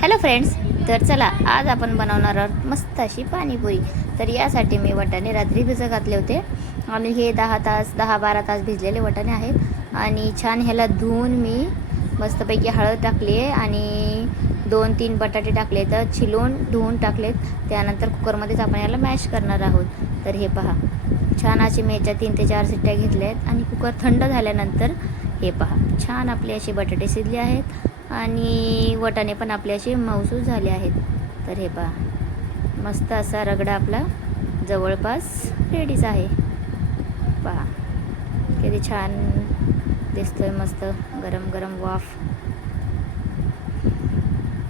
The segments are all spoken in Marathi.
हॅलो फ्रेंड्स, तर चला आज आपण बनवणार आहोत मस्त अशी पाणीपुरी. तर यासाठी मी वाटाणे रात्री भिजत घातले होते आणि हे 10-12 तास भिजलेले वाटाणे आहेत. आणि छान ह्याला धुवून मी मस्तपैकी हळद टाकली आहे आणि 2-3 बटाटे टाकले, तर छिलून धुवून टाकलेत. त्यानंतर कुकरमध्येच आपण याला मॅश करणार आहोत. तर हे पहा, छान अशी मी याच्या 3 ते 4 शिट्ट्या घेतल्या आहेत आणि कुकर थंड झाल्यानंतर हे पहा छान आपले असे बटाटे शिजले आहेत आणि वाटाणे पण आपले असे मऊसूत झाले आहेत. तर हे पहा मस्त असा रगडा आपला जवळपास रेडीच आहे. पहा किती छान दिसतोय, मस्त गरम गरम वाफ.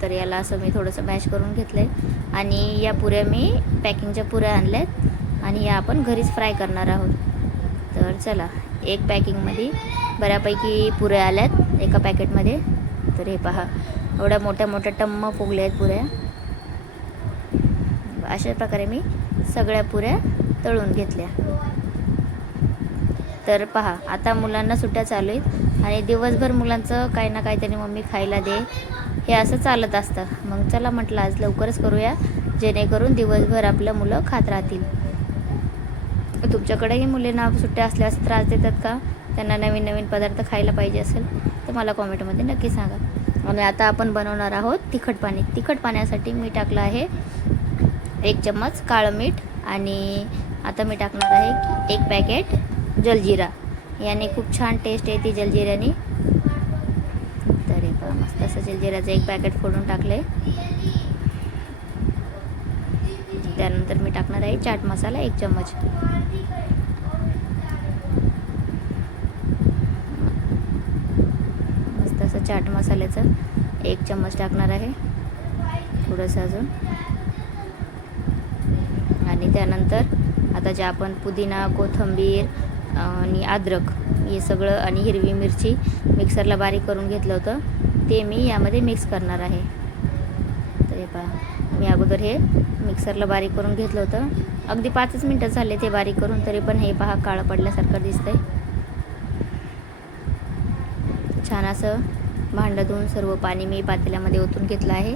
तर याला असं मी थोडंसं मॅश करून घेतलं आहे आणि या पुऱ्या मी पॅकिंगच्या पुऱ्या आणल्यात आणि या आपण घरीच फ्राय करणार आहोत. तर चला, एक पॅकिंगमध्ये बऱ्यापैकी पुऱ्या आल्यात एका पॅकेटमध्ये. तर हे पहा एवढ्या मोठ्या मोठ्या टम्म फुगल्या आहेत पुऱ्या. अशा प्रकारे मी सगळ्या पुऱ्या तळून घेतल्या. तर पहा आता मुलांना सुट्ट्या चालू आहेत आणि दिवसभर मुलांचं काही ना काहीतरी मम्मी खायला दे हे असं चालत असतं. मग चला म्हटलं आज लवकरच करूया, जेणेकरून दिवसभर आपलं मुलं खात राहतील. तुमच्याकडेही मुलींना सुट्ट्या असल्यास त्रास देतात का? त्यांना नवीन नवीन पदार्थ खायला पाहिजे असेल तर मला कॉमेंटमध्ये नक्की सांगा. आणि आता आपण बनवणार आहोत तिखट पाणी. तिखट पाण्यासाठी मी टाकलं आहे 1 चम्मच काळं मीठ आणि आता मी टाकणार आहे 1 पॅकेट जलजिरा. याने खूप छान टेस्ट येते जलजिऱ्याने. तर हे पहा मस्त असं जलजिराचं 1 पॅकेट फोडून टाकले. त्यानंतर मी टाकणार आहे चाट मसाला 1 चम्मच. मस्त असं चाट मसाल्याचं 1 चम्मच टाकणार आहे, थोडंसं अजून. आणि त्यानंतर आता जे आपण पुदिना, कोथिंबीर आणि अद्रक हे सगळं आणि हिरवी मिरची मिक्सरला बारीक करून घेतलं होतं ते मी यामध्ये मिक्स करणार आहे. तर हे पहा मी अगोदर हे मिक्सरला बारीक करून घेतलं होतं. अगदी 5 मिनटं झाले ते बारीक करून, तरी पण हे पहा काळं पडल्यासारखं दिसतंय. छान असं भांडं धुवून सर्व पाणी मी पातेल्यामध्ये ओतून घेतलं आहे.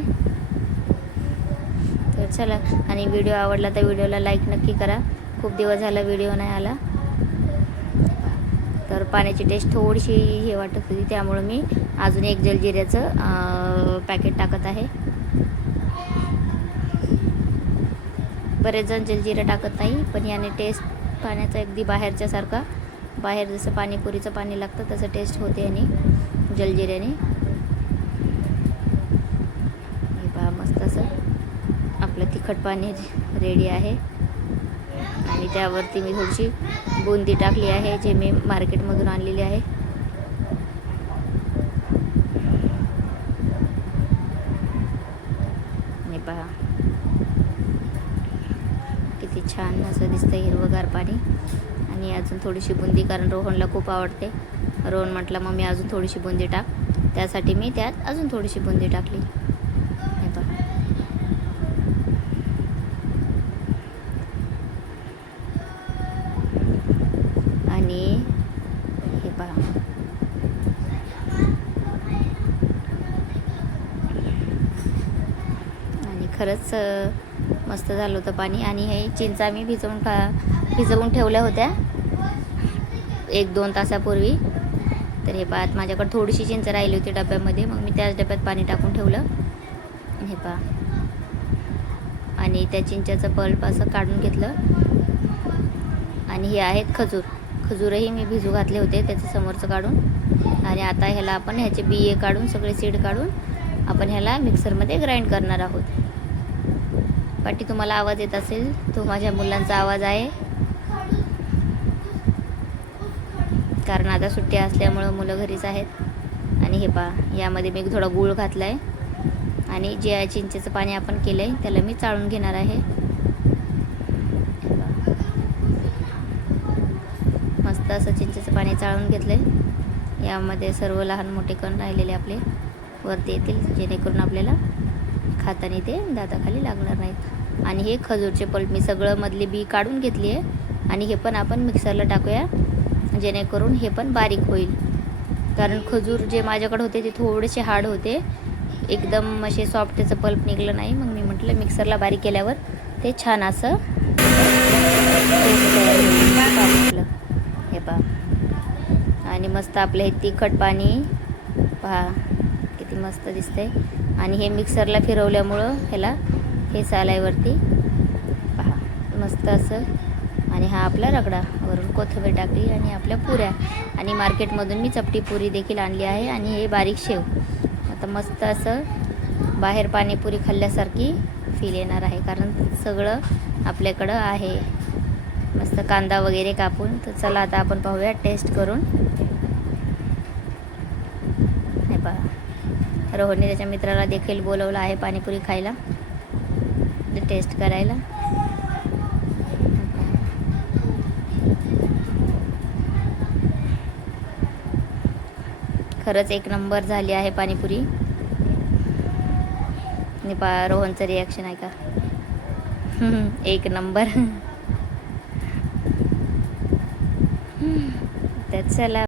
तर चला, आणि व्हिडिओ आवडला तर व्हिडिओला लाईक नक्की करा. खूप दिवस झाला व्हिडिओ नाही आला. तर पाण्याची टेस्ट थोडीशी हे वाटत होती, त्यामुळं मी अजून 1 जलजिऱ्याचं पॅकेट टाकत आहे. बरेच जण जलजिरा टाकत नाही, पण याने टेस्ट पाण्याचा अगदी बाहेरच्यासारखा, बाहेर जसं पाणीपुरीचं पाणी लागतं तसं टेस्ट होते आणि जलजिऱ्याने. हे पहा मस्त असं आपलं तिखट पाणी रेडी आहे. आणि त्यावरती मी थोडीशी बुंदी टाकली आहे, जे मी मार्केटमधून आणलेली आहे. हे पहा किती छान असं दिसतं हिरवंगार पाणी. आणि अजून थोडीशी बुंदी, कारण रोहनला खूप आवडते. रोहन म्हटलं मम्मी अजून थोडीशी बुंदी टाक, त्यासाठी मी त्यात अजून थोडीशी बुंदी टाकली. हे पहा आणि हे पहा आणि खरंच मस्त झालं होतं पाणी. आणि हे चिंचा मी भिजवून ठेवल्या होत्या 1-2 तासापूर्वी. तर हे पहा माझ्याकडे थोडीशी चिंच राहिली होती डब्यामध्ये, मग मी त्याच डब्यात पाणी टाकून ठेवलं. हे पहा आणि त्या चिंचाचं पल्प असं काढून घेतलं. आणि हे आहेत खजूरही मी भिजू घातले होते, त्याचं समोरचं काढून. आणि आता ह्याला आपण ह्याचे बिये काढून, सगळे सीड काढून आपण ह्याला मिक्सरमध्ये ग्राइंड करणार आहोत. पाठी तुम्हाला आवाज येत असेल, तो माझ्या मुलांचा आवाज आहे, कारण आता सुट्ट्या असल्यामुळं मुलं घरीच आहेत. आणि हे पहा यामध्ये मी थोडा गूळ घातला आहे आणि जे चिंचेचं पाणी आपण केलं आहे त्याला मी चाळून घेणार आहे. मस्त असं चिंचेचं पाणी चाळून घेतलं आहे. यामध्ये सर्व लहान मोठे कण राहिलेले आपले वरती येतील, जेणेकरून आपल्याला खाताना ते दाताखाली लागणार नाहीत. आणि हे खजूरचे पल्प मी सगळं मधली बी काढून घेतली आहे आणि हे पण आपण मिक्सरला टाकूया, जेणेकरून हे पण बारीक होईल. कारण खजूर जे माझ्याकडे होते ते थोडेसे हार्ड होते, एकदम असे सॉफ्ट त्याचं पल्प निघलं नाही. मग मी म्हटलं मिक्सरला बारीक केल्यावर ते छान असं आपलं हे पहा. आणि मस्त आपलं हे तिखट पाणी पहा किती मस्त दिसतंय. आणि हे मिक्सरला फिरवल्यामुळं ह्याला हे सालायवरती पहा मस्त असं. आणि हा आपला रगडा, वरून कोथिंबीर टाकली आणि आपल्या पुऱ्या. आणि मार्केटमधून मी चपटी पुरी देखील आणली आहे. आणि हे बारीक शेव. आता मस्त असं बाहेर पाणीपुरी खाल्ल्यासारखी फील येणार आहे, कारण सगळं आपल्याकडं आहे. मस्त कांदा वगैरे कापून. तर चला आता आपण पाहूया टेस्ट करून. हे पहा, रोहनने त्याच्या मित्राला देखील बोलवलं आहे पाणीपुरी खायला, टेस्ट करायला. खरंच एक नंबर झाली आहे पाणीपुरी. आणि पहा रोहनचं रिॲक्शन आहे का, एक नंबर. तर चला.